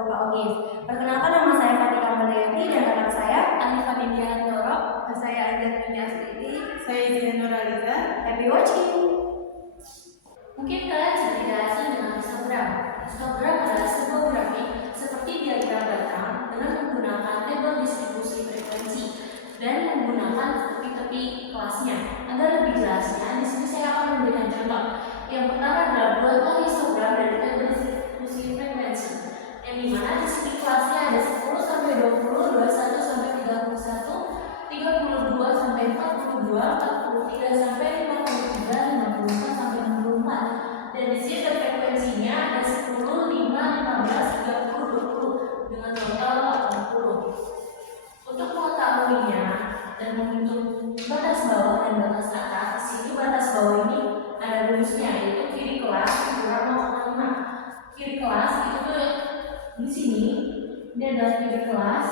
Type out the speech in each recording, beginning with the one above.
bersama Bapak Ogif. Perkenalkan, nama saya Fatika Mandayati dan rekan saya Anissa Widiantoro, saya Anjar Punyastiti, saya Zina Nuraliza. Happy watching. Mungkin kalian sudah tidak asing dengan histogram. Histogram adalah sebuah grafik seperti diagram batang dengan menggunakan tabel distribusi frekuensi dan menggunakan tepi-tepi kelasnya. Agar lebih jelasnya, di sini saya akan memberikan contoh. Yang pertama adalah buatlah histogram dari tabel distribusi frekuensi, yang dimana di sini kelasnya ada 10 sampai 20, 21 sampai 31, 32 sampai 42, 43 sampai 53, 54 sampai 64. Dan di sini ada frekuensinya ada 10, 5, 15, 30, 20 dengan total 80. Untuk mengetahuinya dan menghitung batas bawah dan batas atas, di sini batas bawah ini ada rumusnya, yaitu kiri kelas kurang 0,5. Kiri kelas itu tuh di sini ini adalah kiri kelas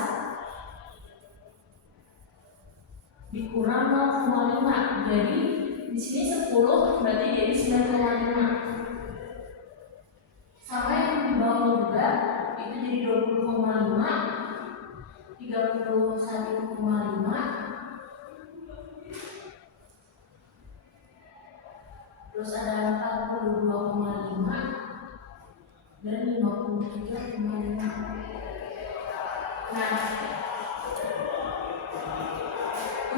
dikurang 0,5. Jadi di sini 10 berarti jadi 9,5. Sama yang di bawah juga itu jadi 20,5, 31,5, terus ada 42,5 dan 53,5. Nah,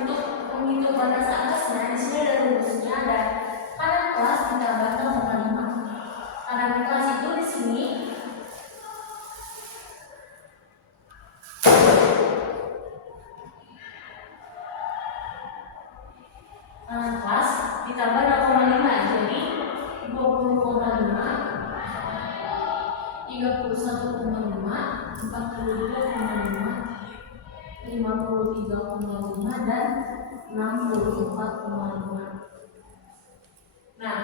untuk menghitung batas atasnya, di sini ada rumusnya, ada kanan kelas ditambah 0,5. Kanan kelas itu di sini kanan kelas ditambah 0,5, jadi 20,5, 31,5, 42,5, 53,5 dan 64,5. Nah,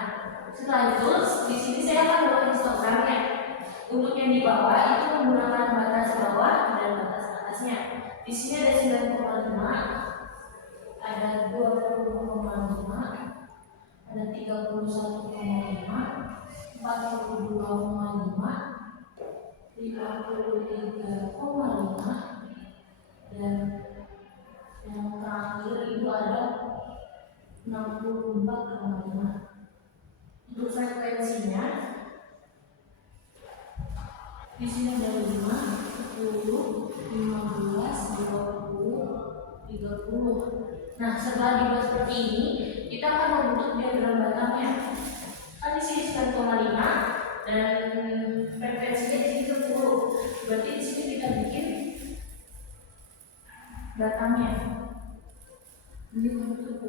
setelah itu di sini saya akan buat histogramnya. Untuk yang di bawah itu menggunakan batas bawah dan batas atasnya. Di sini ada 9,5, ada 20,5, ada 31,5, 42,5, 53,5 dan yang terakhir itu ada 64,5. Untuk frekuensinya di sini ada 5, 10, 15, 20, 30. Nah, setelah dibuat seperti ini, kita akan membentuk diagram batangnya. Kan di sini 9,5 dan frekuensinya di sini 10. Berarti di sini kita bikin batangnya. Ini 10.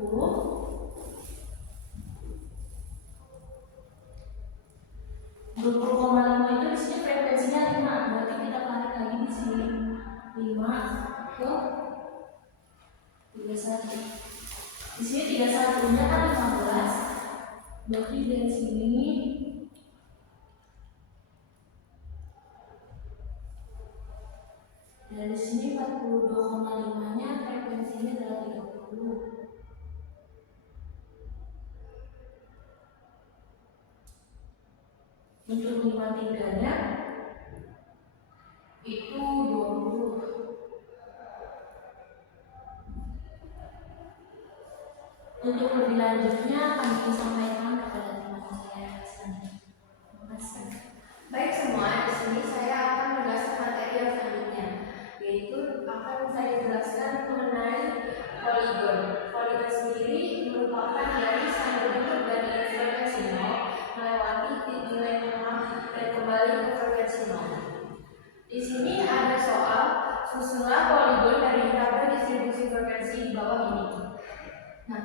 20,5 itu di sini frekuensinya 5, berarti kita tarik lagi di sini 5 ke 31. Di sini 31-nya kan 15, berarti dari sini dari sini 42,5-nya frekuensinya adalah 30. Untuk 53-nya itu 20. Untuk lebih lanjutnya akan disampaikan kepada teman saya selanjutnya. Terima kasih. Baik semua, di sini saya akan menjelaskan materi yang selanjutnya, yaitu akan saya jelaskan mengenai poligon. Poligon sendiri merupakan garis yang berbentuk dari frekuensi 0 melewati nilai tengah dan kembali ke frekuensi 0. Di sini ada soal susunlah poligon dari tabel distribusi frekuensi di bawah ini. Nah,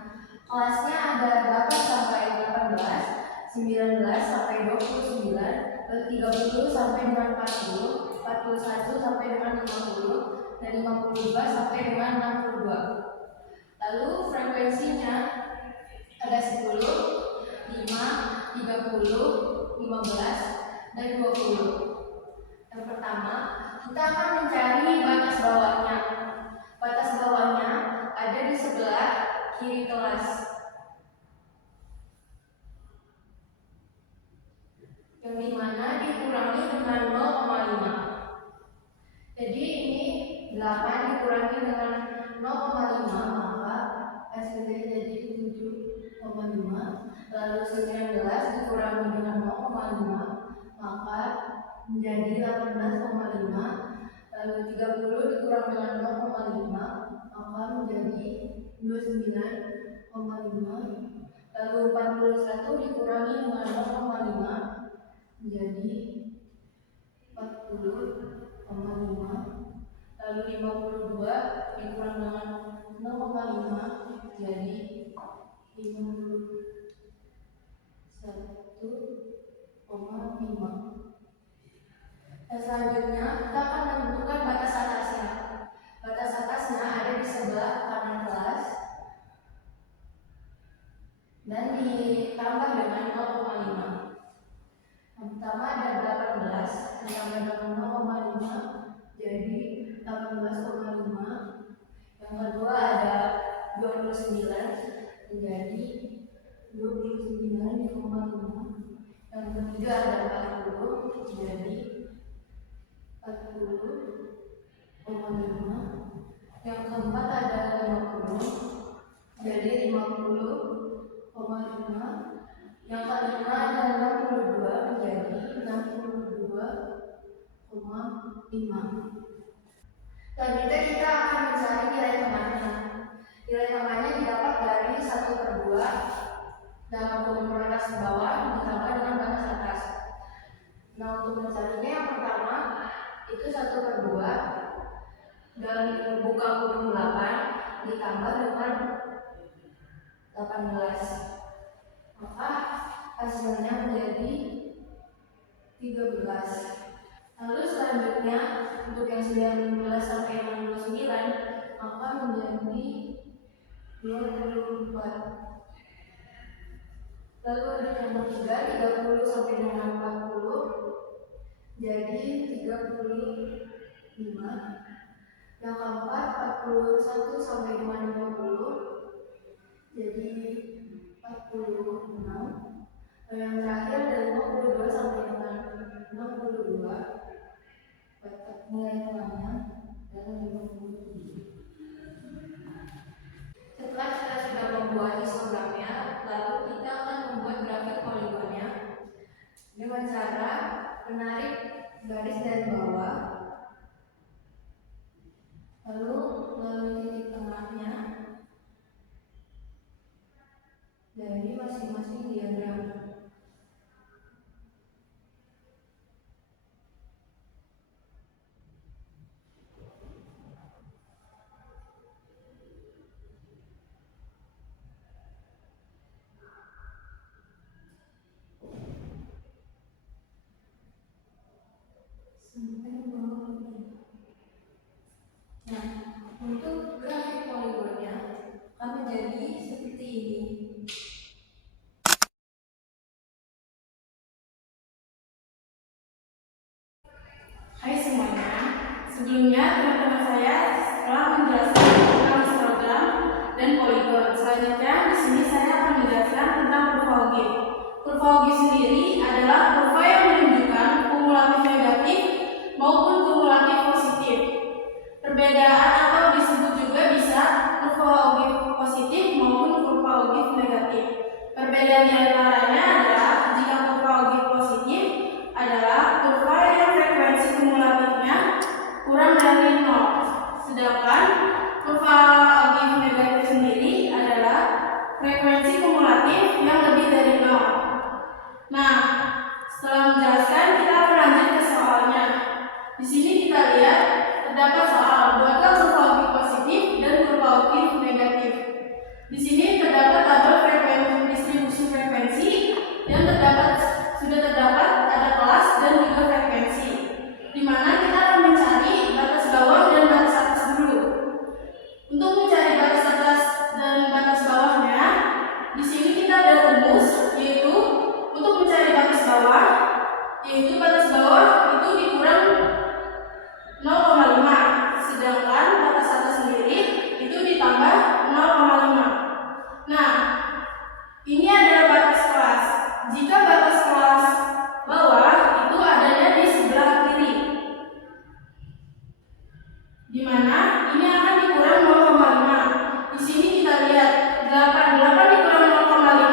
kelasnya ada 8 sampai 18, 19 sampai 29, 30 sampai dengan 40, 41 sampai dengan 50, dan 52 sampai dengan 62. Lalu frekuensinya ada 10, 5, 30, 15, dan 20. Yang pertama, kita akan mencari batas bawahnya. Batas bawahnya ada di sebelah kiri kelas, yang dimana dikurangi dengan 0,5. 0,5. Lalu 19 dikurangi dengan 0,5 maka menjadi 18,5. Lalu 30 dikurang dengan 0,5 maka menjadi 29,5. Lalu 41 dikurangi dengan 0,5 menjadi 40,5. Lalu 52 dikurang dengan 0,5 jadi 51,5. Dan selanjutnya kita akan menentukan batas atasnya. Batas atasnya ada di sebelah kanan kelas dan ditambah dengan 0,5. Yang pertama ada 18 ditambah dengan 0,5 jadi 18,5. Yang kedua ada 29 menjadi 29,5. Yang ketiga ada 40 jadi 40,5. Yang keempat ada 50 jadi 50,5. Yang kelima ada 62 menjadi 62,5. Selanjutnya kita akan mencari nilai tengahnya. Nilai tengahnya didapat dari 1/2 dalam komunitas bawah ditambah dengan batas atas. Nah, untuk mencarinya yang pertama itu 1/2 dan buka kurung 8 ditambah dengan 18 maka hasilnya menjadi 13. Lalu selanjutnya untuk yang 19 sampai 69 maka menjadi 24. Lalu untuk yang ketiga 30 sampai dengan 40 jadi 35. Yang keempat 41 sampai dengan 50 jadi 46. Dan yang terakhir dari 52 sampai dengan 62 nilai tengahnya adalah 57. Setelah kita sudah membuat histogramnya, lalu kita akan membuat grafik poligonnya dengan cara menarik garis dari bawah, lalu melalui titik tengahnya dari masing-masing diagram. Nah, untuk grafik poligonnya akan menjadi seperti ini. Hai semuanya, sebelumnya teman-teman saya telah menjelaskan tentang histogram dan poligon. Selanjutnya di sini saya akan menjelaskan tentang kurva Ogive. Kurva Ogive sendiri adalah kurva yang menunjukkan kumulatif negatif maupun kumulatif positif. Perbedaan atau disebut juga bisa kurva Ogive positif maupun kurva Ogive negatif. Perbedaan di antaranya adalah jika kurva Ogive positif adalah kurva yang frekuensi kumulatifnya kurang dari 0. Sedangkan kurva Ogive negatif sendiri adalah frekuensi kumulatif yang lebih dari 0. Nah, setelah menjelaskan kita akan lanjut ke soalnya. Di sini kita lihat terdapat soal buatlah kurva Ogive positif dan kurva Ogive negatif. Di sini terdapat tabel distribusi frekuensi yang sudah terdapat ada kelas dan juga frekuensi, di mana kita akan mencari batas bawah dan batas atas dulu. Untuk mencari batas atas dan batas bawahnya, di sini kita ada rumus, yaitu untuk mencari batas bawah, yaitu batas bawah itu dikurang 0,5, sedangkan batas atas sendiri itu ditambah 0,5. Nah, ini adalah batas kelas. Jika batas kelas bawah itu adanya di sebelah kiri, di mana ini akan dikurang 0,5. Di sini kita lihat 8 dikurang 0,5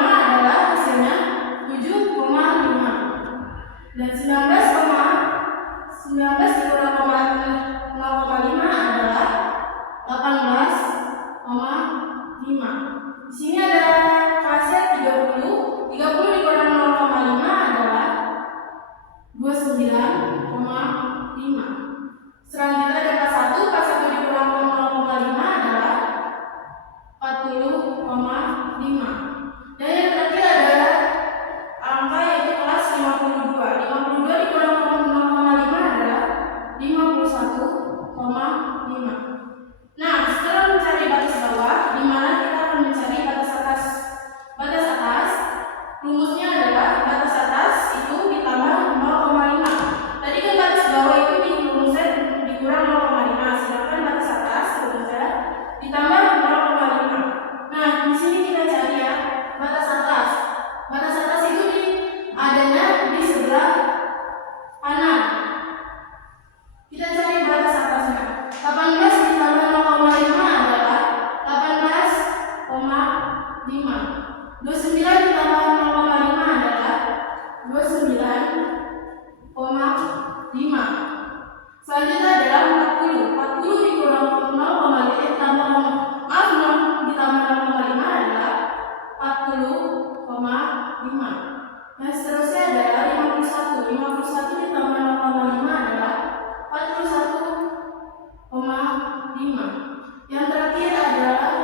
Nah, seterusnya adalah 51. 51 ditambah 0,5 adalah 41,5. Yang terakhir adalah,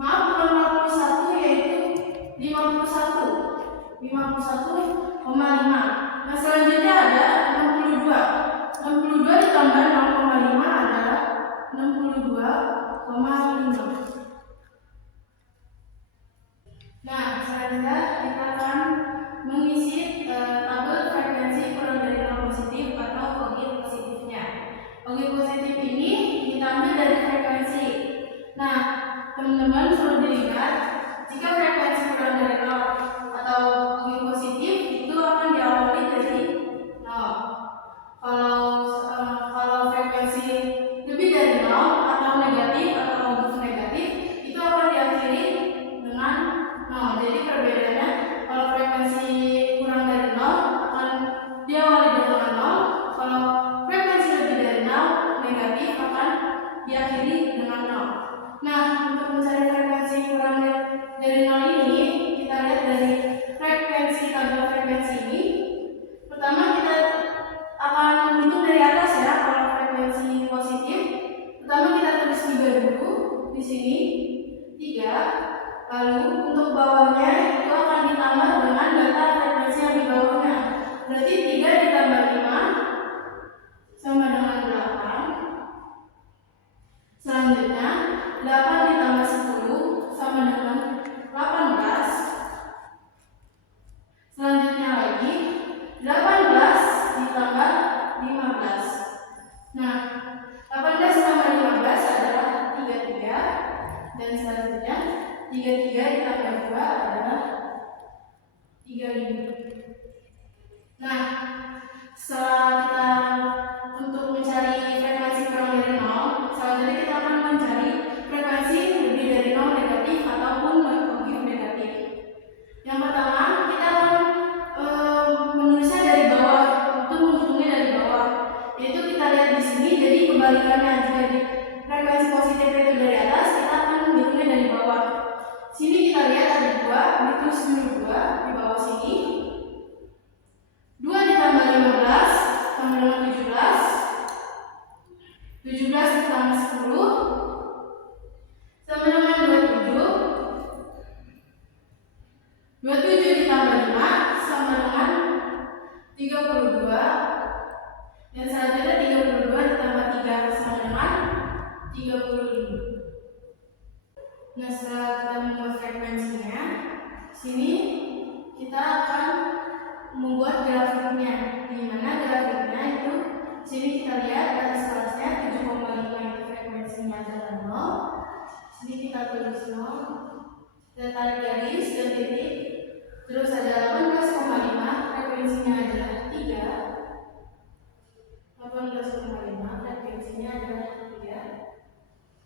maaf, bukan 41, yaitu 51,5. Nah, selanjutnya ada 62. 62 ditambah 0,5 adalah 62,5. Nah, selanjutnya kita akan mengisi tabel frekuensi kurang dari 0 positif atau OGIF positifnya. OGIF positif ini kita ambil dari frekuensi. Nah, teman-teman perlu dilihat, jika frekuensi kurang dari 0 atau OGIF positif itu akan diawali dari 0. Kalau frekuensi lebih dari 0 atau negatif atau OGIF negatif itu akan diakhiri dengan 0. Jadi perbedaannya, kalau frekuensi kurang dari 0 akan diawali dengan 0. Kalau frekuensi lebih dari 0 negatif akan diakhiri dengan 0. Nah, untuk mencari frekuensi kurang dari 0 ini, kita lihat dari tabel frekuensi ini. Pertama kita akan hitung dari atas ya. Kalau frekuensi positif, pertama kita tulis 3 dulu di sini, 3. Lalu untuk bawahnya itu akan ditambah dengan data frekuensi yang di bawahnya. Berarti 3 ditambah 5 sama dengan 8. Selanjutnya 8 ditambah 10 sama dengan 18. Selanjutnya lagi 18 ditambah 15. Nah, 18 tambah 15 adalah 33. Dan selanjutnya 33 ditambah 2 adalah 35. Nah, setelah kita untuk mencari frekuensi kurang dari 0, selanjutnya kita akan mencari frekuensi lebih dari 0 negatif ataupun OGIF negatif. Yang pertama, kita akan menulisnya dari bawah, untuk menghitungnya dari bawah. Yaitu kita lihat di sini, jadi kebalikannya, jika di frekuensi positif itu dari atas, kita akan menghitungnya dari bawah. Sini kita lihat ada 2, ditulis dulu 2 di bawah sini. 2 ditambah 15 sama dengan 17. 17 ditambah 10 sama dengan 27. 27 ditambah 5 sama dengan 32. Dan selanjutnya 32 ditambah 3 sama dengan 35. Nah, setelah kita membuat frekuensinya, sini kita akan membuat grafiknya. Di mana grafiknya itu sini kita lihat garis kerasnya 7,5 itu frekuensinya adalah 0. Sini kita tulis 0. Dan tarik garis dan titik. Terus ada 18,5 frekuensinya adalah 3. 18,5 frekuensinya adalah 3.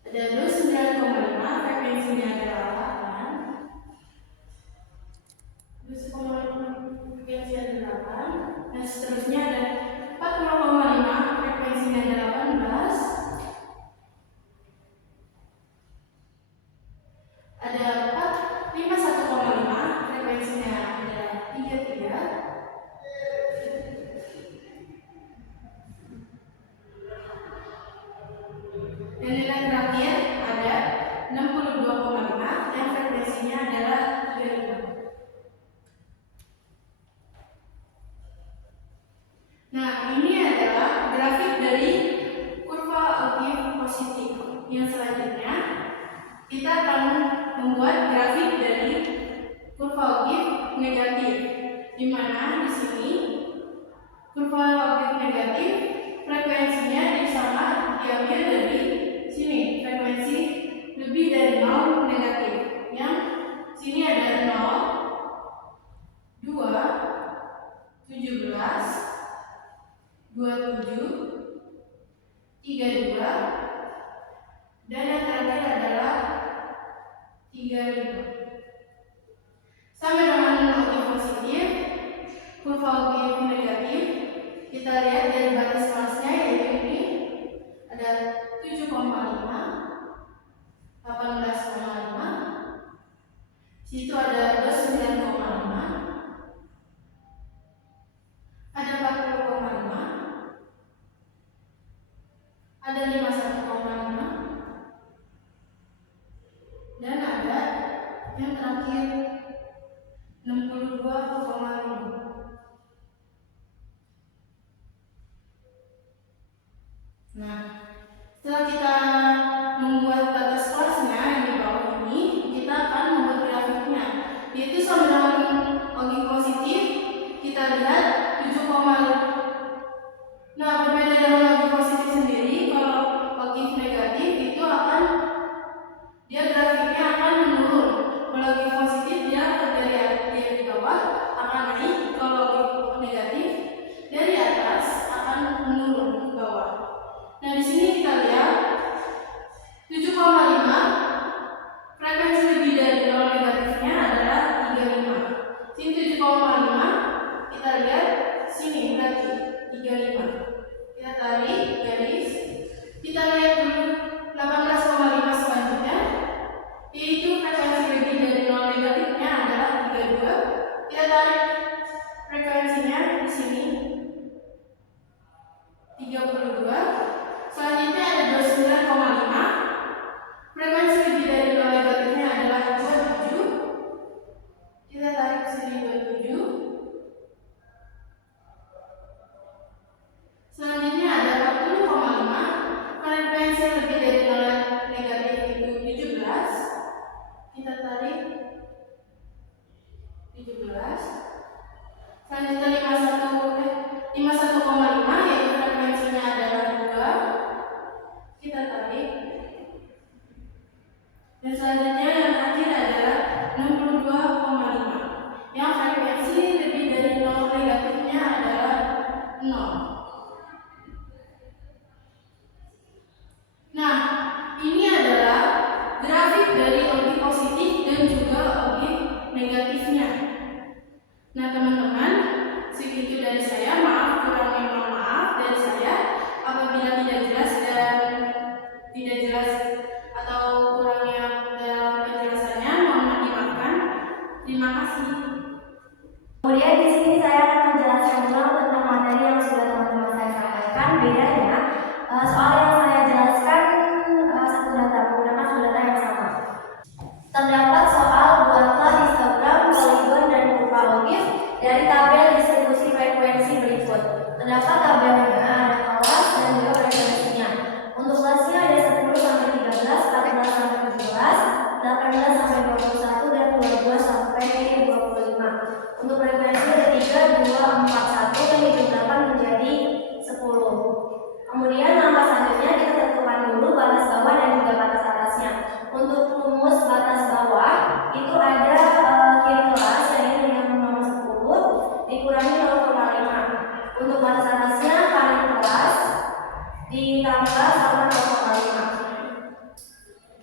Ada 29,5 frekuensinya adalah 8. 29,5 frekuensinya adalah 8. Dan seterusnya ada 40,5 frekuensinya adalah 18. Ada 51,5 frekuensinya adalah 33. Dan yang terakhir ada 62,5 yang frekuensinya adalah 35. Nah, ini adalah grafik dari kurva OGIF positif. Yang selanjutnya kita akan membuat grafik dari kurva OGIF negatif, di mana di sini kurva OGIF negatif frekuensinya sama diambil dari sini, frekuensi lebih dari 0 negatif. Yang sini ada 0, 2, 17, 27, 32, dan yang terakhir adalah 35. Sama dengan OGIF positif, kurva OGIF negatif, kita lihat dari batas kelasnya, yaitu ini ada 7,5, 18,5, situ ada plus 62,5. Nah, setelah kita membuat batas kelasnya yang di bawah ini, kita akan membuat grafiknya, yaitu sama dengan logik positif. Kita lihat 7,5. Nah, berbeda dengan logik positif sendiri, kalau logik negatif itu dia grafiknya akan menurun. Kalau logik positif dia dari bawah akan naik, kalau logik negatif dari atas akan menurun ke bawah. Nah, di sini kita lihat 7,5, frekuensi lebih dari nol negatifnya adalah 35. Sini 7,5, kita lihat sini berarti 35. Kita tarik garis, kita lihat dulu 18,5 selanjutnya, yaitu frekuensi lebih dari nol negatifnya adalah 32. Kita tarik frekuensinya di sini 32. Selanjutnya ada 29,5. Frekuensi lebih dari nol negatifnya adalah 27. Kita tarik ke sini 27. Selanjutnya ada 40,5. Frekuensi lebih dari nol negatif itu 17. Kita tarik 17. Selanjutnya 51,5, yaitu frekuensinya adalah 2. Kita tarik. Dan selanjutnya yang terakhir adalah 62,5, yang frekuensi lebih dari nol negatifnya adalah 0. Nah, ini adalah grafik dari logik positif dan juga logik negatifnya. Nah, teman-teman, segitu dari saya. Maaf kurangnya, mohon maaf dari saya apabila tidak jelas dan tidak jelas atau kurangnya dalam penjelasannya, mohon dimaafkan. Terima kasih. Kemudian di sini saya akan menjelaskan ulang tentang materi yang sudah teman-teman saya sampaikan. Bedanya soal yang saya jelaskan satu data menggunakan satu data yang sama. Terdapat soal buatlah histogram, poligon, dan kurva logis dari tabel distribusi frekuensi berikut. Terdapat tabelnya, ada kelas dan juga frekuensinya. Untuk kelasnya ada 10 sampai 13, 14 sampai 17, 18 sampai 21, dan 22 sampai 25. Untuk frekuensi ada 3, 2, 4, 1 yang dijumlahkan menjadi 10. Kemudian langkah selanjutnya kita tentukan dulu batas bawah dan juga batas atasnya. Untuk rumus batas bawah itu ada kiri kelas yang ini dengan nomor 10 dikurangi 0,5. Untuk batas atasnya kanan kelas ditambah sama 0,5.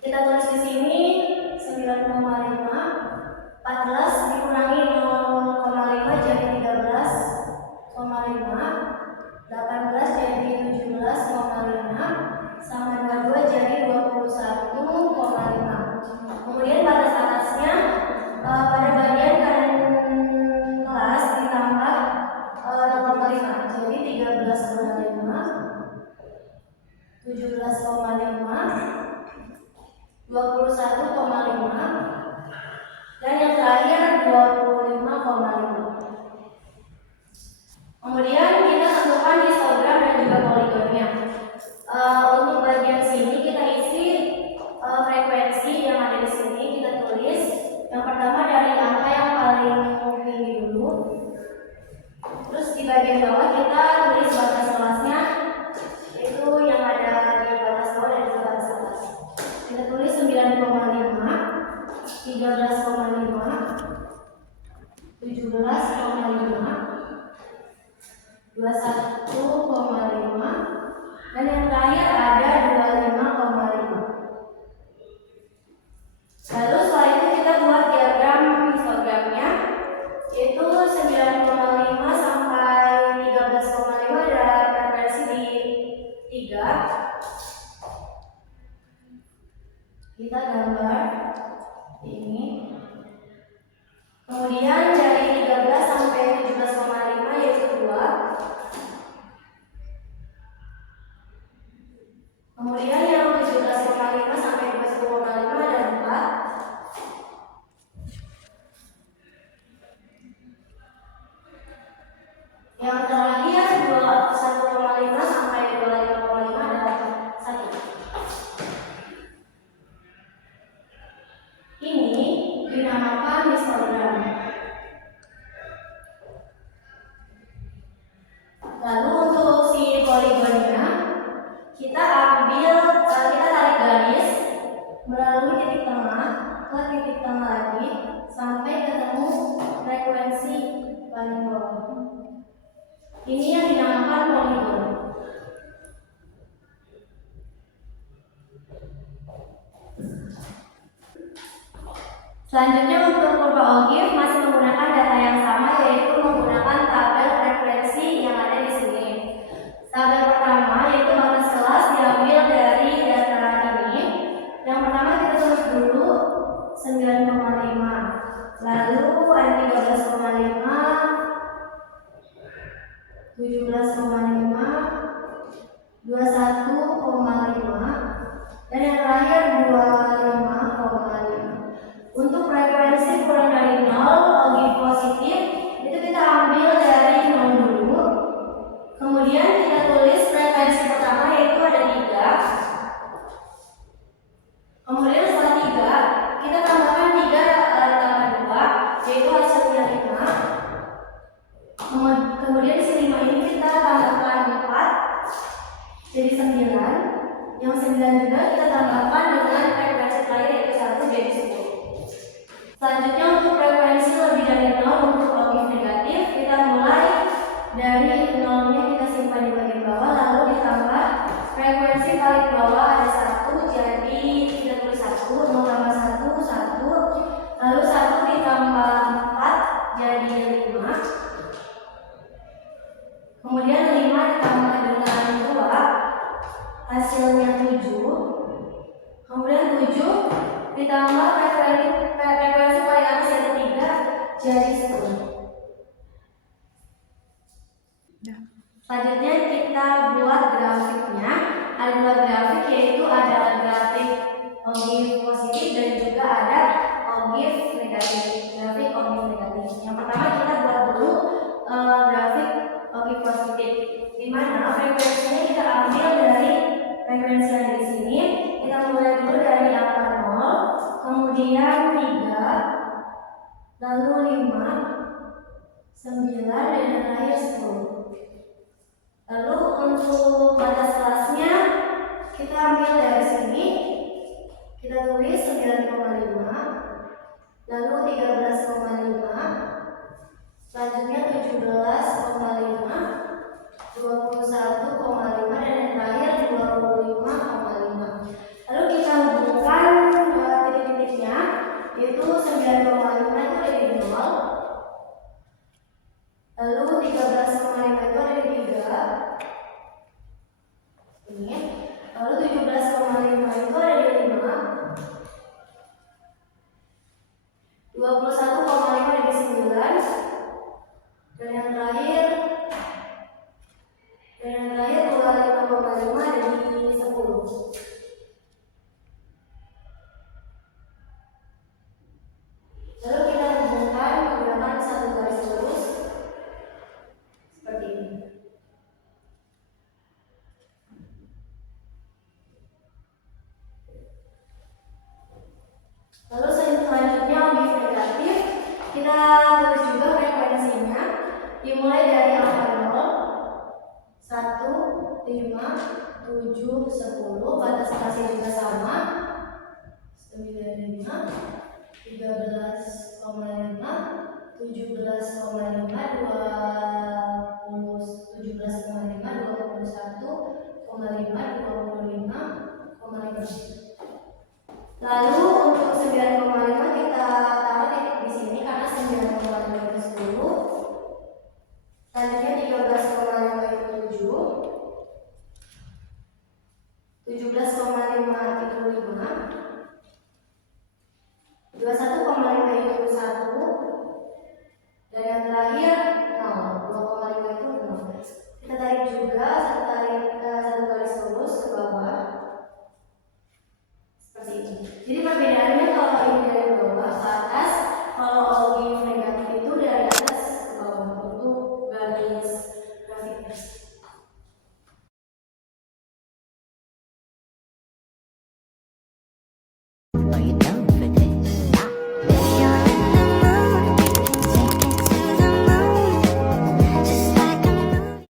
Kita tulis di sini 9,5, 14 dikurangi 0,5 jadi 13,5, 18 jadi 17,5, sama 22 jadi 21,5. Kemudian batas atasnya pada bagian kanan kelas ditambah 0,5 jadi 13,5, 17,5, 21,5, dan yang terakhir 25,5. Kemudian kita tentukan histogram dan juga poligonnya. Untuk bagian sini kita isi frekuensi yang ada di sini, kita tulis. Yang pertama dari angka yang paling tinggi dulu. Terus di bagian bawah kita tulis batas kelasnya, itu yang ada di batas bawah dan juga batas atas. Kita tulis 9,5, 13,5, 17,5, 21,5, dan yang terakhir ada 25,5. Lalu setelah itu kita buat diagram histogramnya, yaitu 9,5 sampai 13,5 ada frekuensi di 3. Kita gambar ini. Kemudian dari 13 sampai 17,5 yaitu 2. Kemudian yang 17,5 sampai 21,5 ada 4. Yang terakhir 21,5 sampai 25,5 adalah 1. Ini dinamakan histogram. Lalu untuk si poligonnya kita tarik garis melalui titik tengah ke titik tengah lagi sampai ketemu frekuensi paling bawah. Ini yang dinamakan poligon. Selanjutnya untuk kurva Ogive masih menggunakan data yang sama, yaitu menggunakan tabel frekuensi yang ada di sini. Tabel pertama yaitu batas kelas diambil dari data ini. Yang pertama kita tulis dulu 9,5, lalu ada 13,5, 17,5, 21,5, dan yang terakhir 25,5. Untuk frekuensi kurang dari 0 Ogive positif itu kita ambil dari 0 dulu. Kemudian kita tulis frekuensi pertama yaitu ada 3. Kemudian setelah 3 kita tambahkan 3 tambah 2 yaitu hasilnya 5. Kemudian si 5 ini kita tambahkan 4 jadi 9. Yang 9 juga kita tambahkan dengan frekuensi terakhir yaitu 1 jadi 10. Selanjutnya untuk frekuensi lebih dari 0 untuk Ogive negatif, kita mulai dari 0-nya kita simpan di bagian bawah, lalu ditambah frekuensi paling bawah ada 1, jadi kita tulis 1, 0 tambah 1, 1, lalu 1 ditambah 4 jadi 5, kemudian 5 ditambah dengan 2 hasilnya 7, kemudian 7 ditambah frekuensi paling atas yaitu 3 jadi 10. Selanjutnya kita buat grafiknya. Ada 2 grafik, yaitu ada grafik Ogive positif dan juga ada Ogive negatif. Grafik Ogive negatif. Yang pertama kita buat dulu grafik Ogive positif, di mana frekuensinya kita ambil dari frekuensi yang di sini. Kita mulai dulu dari angka 0, kemudian 3, lalu 5, 9, dan yang terakhir 10. Lalu untuk batas kelasnya kita ambil dari sini, kita tulis 9,5, lalu 13,5, selanjutnya 17,5, 21,5, dan yang terakhir 25,5. Lalu kita hubungkan titik-titiknya, yaitu 9,5 itu ada di 0, lalu 13,5 itu ada di 3, ini, lalu 17,5 itu ada di 5, 21,5 ada di 9, dan yang terakhir 25,5 ada di 10. Lalu kita hubungkan menggunakan satu garis lurus seperti ini. Lalu selanjutnya Ogive negatif, kita tulis juga frekuensinya, dimulai dari angka 0, 1, 5, 7, 10, batas kelasnya juga sama, 9,5, 13,5, 17,5, 21,5, 25, lalu untuk 9,5 kita taruh titik di sini karena 9,5 itu 10. Selanjutnya 13,5 itu 7, 17,5 itu 5,